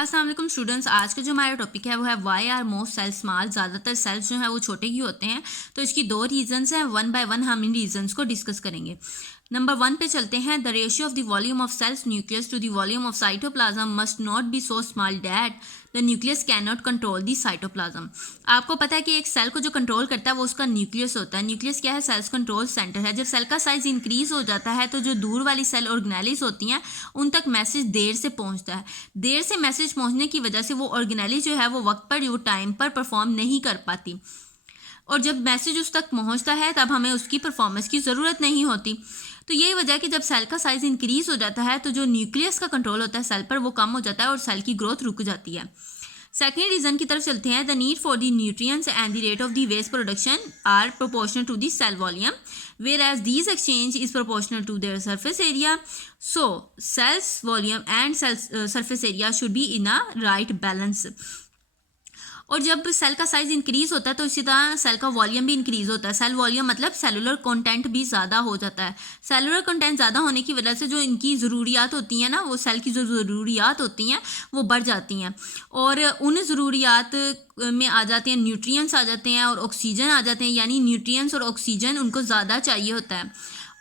अस्सलाम वालेकुम स्टूडेंट्स। आज का जो हमारा टॉपिक है वो है why are most cells small. ज़्यादातर सेल्स जो है वो छोटे ही होते हैं। तो इसकी दो रीजंस हैं, वन बाय वन हम इन रीजंस को डिस्कस करेंगे। नंबर 1 पे चलते हैं। The ratio of the volume of cells nucleus to the volume of cytoplasm must not be so small that the nucleus can not control the cytoplasm. आपको पता है कि एक सेल को जो कंट्रोल करता है वो उसका न्यूक्लियस होता है। न्यूक्लियस क्या है? सेल्स कंट्रोल सेंटर है। जब सेल का साइज इंक्रीज हो जाता है तो जो दूर वाली सेल ऑर्गेनेलिस होती हैं उन तक मैसेज देर से पहुंचता है। देर से मैसेज पहुंचने की वजह से वो ऑर्गेनेलिस जो है वो वक्त पर वो टाइम पर परफॉर्म नहीं कर पाती, और जब मैसेज उस तक पहुंचता है तब हमें उसकी परफॉर्मेंस की ज़रूरत नहीं होती। तो यही वजह है कि जब सेल का साइज इंक्रीज हो जाता है तो जो न्यूक्लियस का कंट्रोल होता है सेल पर वो कम हो जाता है और सेल की ग्रोथ रुक जाती है। सेकेंड रीजन की तरफ चलते हैं। The need for the nutrients and the rate of the waste production are proportional to the cell volume whereas these exchange is proportional to their surface area. So cells volume and surface area should be in a right balance. और जब cell का size increase होता है तो इसी तरह cell का volume भी इंक्रीज होता है। सेल वॉल्यूम मतलब सेलुलर कंटेंट भी ज़्यादा हो जाता है। सेलुलर कंटेंट ज़्यादा होने की वजह से जो इनकी ज़रूरियात होती हैं ना, वो सेल की जो ज़रूरियात होती हैं वो बढ़ जाती हैं, और उन ज़रूरियात में आ जाते हैं न्यूट्रिएंट्स आ जाते हैं और ऑक्सीजन आ जाते हैं। यानी न्यूट्रिएंट्स और ऑक्सीजन उनको ज़्यादा चाहिए होता है,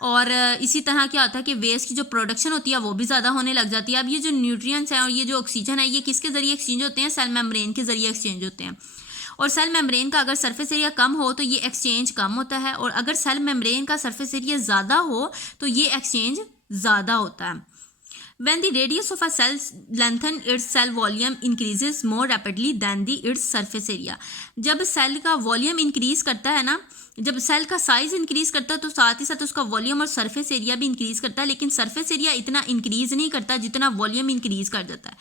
और इसी तरह क्या होता है कि वेस्ट की जो प्रोडक्शन होती है वो भी ज़्यादा होने लग जाती है। अब ये जो न्यूट्रिएंट्स हैं और ये जो ऑक्सीजन है ये किसके ज़रिए एक्सचेंज होते हैं? सेल मेम्ब्रेन के ज़रिए एक्सचेंज होते हैं। और सेल मेम्ब्रेन का अगर सरफेस एरिया कम हो तो ये एक्सचेंज कम होता है, और अगर सेल मेम्ब्रेन का सरफेस एरिया ज़्यादा हो तो ये एक्सचेंज ज़्यादा होता है। When the radius of a cell lengthen, its cell volume increases more rapidly than its surface area। जब सेल का वॉल्यूम इंक्रीज करता है ना, जब सेल का साइज इंक्रीज करता है तो साथ ही साथ उसका वॉल्यूम और सरफेस एरिया भी इंक्रीज करता है, लेकिन सरफेस एरिया इतना इंक्रीज नहीं करता जितना वॉल्यूम इंक्रीज कर जाता है।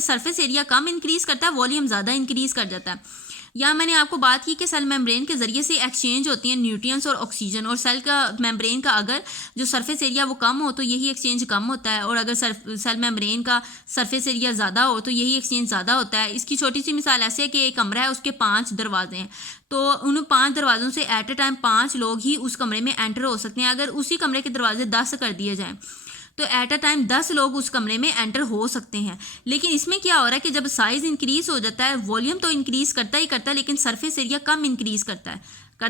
सरफेस एरिया कम इंक्रीज करता है, वॉल्यूम ज़्यादा इंक्रीज कर जाता है। यहाँ मैंने आपको बात की कि सेल मेम्ब्रेन के ज़रिए से एक्सचेंज होती हैं न्यूट्रिएंट्स और ऑक्सीजन, और सेल का मेम्ब्रेन का अगर जो सरफेस एरिया वो कम हो तो यही एक्सचेंज कम होता है, और अगर सेल मेम्ब्रेन का सरफेस एरिया ज़्यादा हो तो यही एक्सचेंज ज़्यादा होता है। इसकी छोटी सी मिसाल ऐसे है कि एक कमरा है, उसके 5 दरवाजे हैं, तो उन 5 दरवाज़ों से एट ए टाइम 5 लोग ही उस कमरे में एंटर हो सकते हैं। अगर उसी कमरे के दरवाजे 10 कर दिए जाएँ तो एट अ टाइम 10 लोग उस कमरे में एंटर हो सकते हैं। लेकिन इसमें क्या हो रहा है कि जब साइज इंक्रीज हो जाता है, वॉल्यूम तो इंक्रीज करता ही करता है लेकिन सरफेस एरिया कम इंक्रीज करता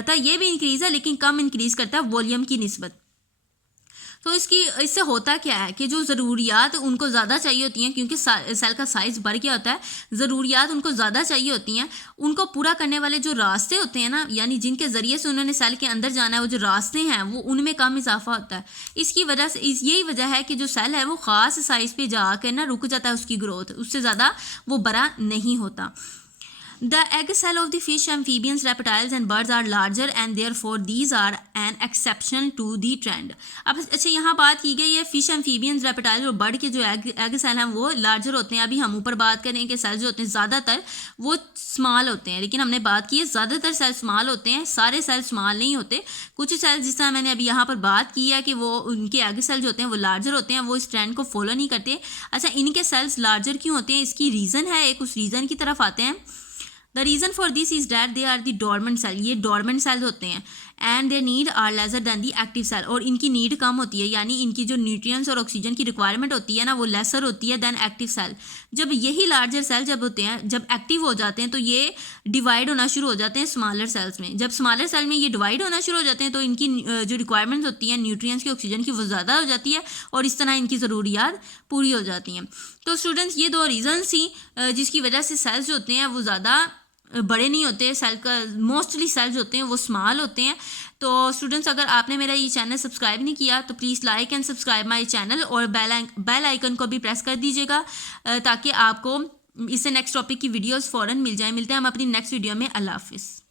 है ये भी इंक्रीज है लेकिन कम इंक्रीज करता है वॉल्यूम की निस्बत। तो इससे होता क्या है कि जो ज़रूरियात उनको ज़्यादा चाहिए होती हैं, क्योंकि सेल का साइज़ बढ़ गया होता है, ज़रूरियात उनको ज़्यादा चाहिए होती हैं। उनको पूरा करने वाले जो रास्ते होते हैं ना, यानी जिनके ज़रिए से उन्होंने सेल के अंदर जाना है, वो जो रास्ते हैं वो उनमें कम इजाफा होता है। इसकी वजह से यही वजह है कि जो सेल है वो ख़ास साइज़ पे जाकर ना रुक जाता है, उसकी ग्रोथ उससे ज़्यादा वो बड़ा नहीं होता। The egg cell of the fish, amphibians, reptiles and birds are larger and therefore these are an exception to the trend। अब अच्छा यहाँ बात की गई है फिश, एम्फीबियंस, रेप्टाइल और बर्ड के जो एग सेल हैं वो लार्जर होते हैं। अभी हम ऊपर बात करें कि सेल जो होते हैं ज़्यादातर वो स्मॉल होते हैं, लेकिन हमने बात की है ज़्यादातर सेल स्मॉल होते हैं, सारे सेल स्मॉल नहीं होते। कुछ सेल जिस तरह मैंने अभी यहाँ पर बात की है कि वो उनके एग सेल जो होते हैं वो लार्जर होते हैं, वो इस ट्रेंड को फॉलो नहीं करते। अच्छा, इनके सेल्स लार्जर क्यों होते हैं? इसकी रीज़न है एक, उस रीज़न की तरफ आते हैं। The reason for this is that they are the dormant cell, ये डॉर्मेंट सेल्स होते हैं, and their need are lesser than the active cell, और इनकी नीड कम होती है, यानी इनकी जो न्यूट्रिएंट्स और ऑक्सीजन की रिक्वायरमेंट होती है ना वो लेसर होती है दैन एक्टिव सेल। जब यही लार्जर सेल जब होते हैं, जब एक्टिव हो जाते हैं तो ये डिवाइड होना शुरू हो जाते हैं स्मॉलर सेल्स में। जब स्मॉलर सेल में ये डिवाइड होना शुरू हो जाते हैं तो इनकी जो रिक्वायरमेंट्स होती हैं न्यूट्रिएंट्स की, ऑक्सीजन की, वो ज़्यादा हो जाती है और इस तरह इनकी ज़रूरियात पूरी हो जाती हैं। तो स्टूडेंट्स ये 2 रीज़न्स थी जिसकी वजह से सेल्स जो होते हैं वो ज़्यादा बड़े नहीं होते। सेल का मोस्टली सेल्स होते हैं वो स्मॉल होते हैं। तो स्टूडेंट्स, अगर आपने मेरा ये चैनल सब्सक्राइब नहीं किया तो please like and subscribe my channel, और बेल आइकन को भी प्रेस कर दीजिएगा ताकि आपको इससे नेक्स्ट टॉपिक की वीडियोस फ़ौरन मिल जाए। मिलते हैं हम अपनी नेक्स्ट वीडियो में। अल्लाह हाफिज़।